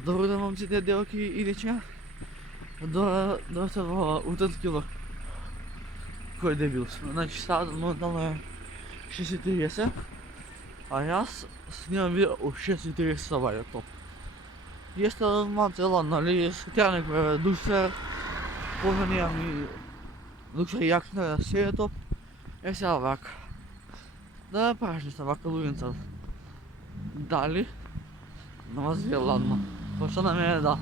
Добре да момците, девойки и дечиња, дојдовте во утен кило. Кој дебил сме. Значи сад моментално е 6:30, а јас снимам видео у 6:30 сабаје топ. Јесте малце ладно, нели, скатера некој душер, поменија ми душер јакна се е топ. Е сега вака. Да правиш нешто вака луѓенца. Дали? На вас ви е ладно. Пошто на мене да.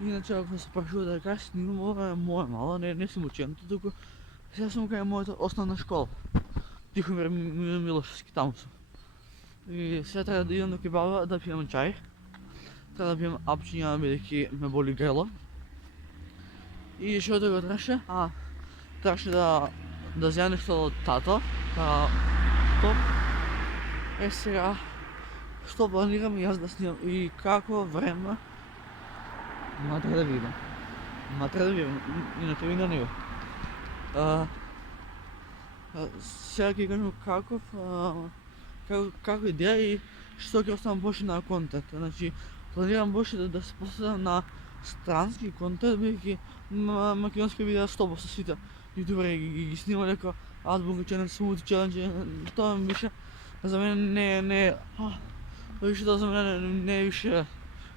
Иначе ако се прашува да кажеш, снимам ова е моја мала, не сум ученото, туку сега сум кај мојата основна школа. Тихомир Милошевски, таму сум. И сега треба да идам до кебаба да пијам чај. Треба да пијам апчиња, бидејќи ме боли грело. И што да го траше? Траше да зеја нешто од тато, топ. Е сега, што планирам јас да снимам и како време, треба да видам. Треба да видам, иначе ви на него. Сега ќе кажам како идеја и што ќе оставам больше на контент. Значи, планирам больше да се посветам на странски контент, бидејќи македонски видеа 100% сите јутубери ги снима дека азбука челендж, смути челендж, тоа ми више за мене не више тоа за мене не е више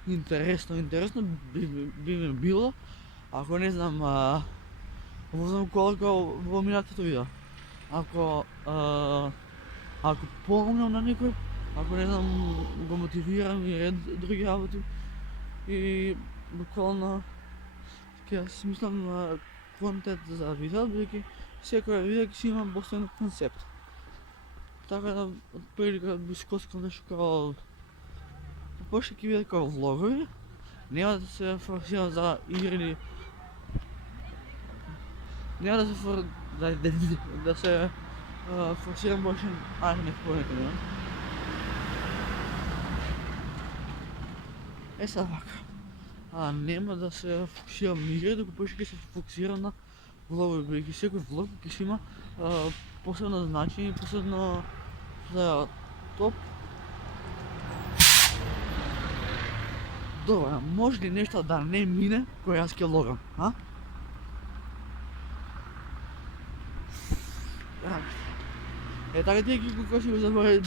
интересно. Интересно би ми било ако не знам возам колко во минатото видео. Ако помогнам на некој, ако не знам го мотивирам и ред други работи и буквално ќе смислам на контент за видео, бидејќи секој видео ќе си има постојан концепт. Така да прилика би скоскал нешто као пошто ќе биде као влогови, нема да се форсирам за игри, нема да се форсирам больше некој некој. Е сега вака. Нема да се фокусирам на игри, доку пошто ќе се фокусирам на влогови, бидејќи секој влог ќе си има посебно значење и посебно топ. Добре, може ли нешто да не мине кој јас ќе влогам, Е така тие ги го заборави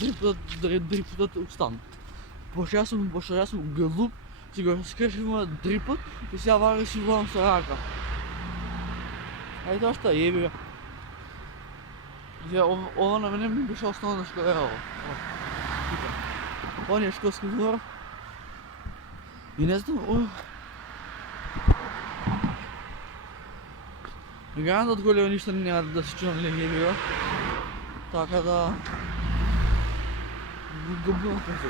дрипот устан. Пошто јас сум глуп, си го скрешив мојот дрипот и сега вака си влогам со рака. Ајде тоа што јеби га. Ова на мене ми беше основна школа, Оние школски двор. И не знам, гарант од голево ништо нема да се чувам јеби га. Така да го бувам пресо.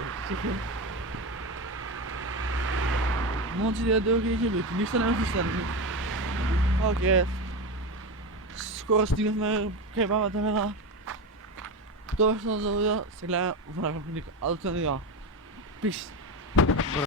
Момците девојки ќе бити, ништо нема фиштани. Океј. Скоро стигнахме кај бабата Мела. Тоа што за видео, се гледаме во наредна прилика. Адото на видео. Пис.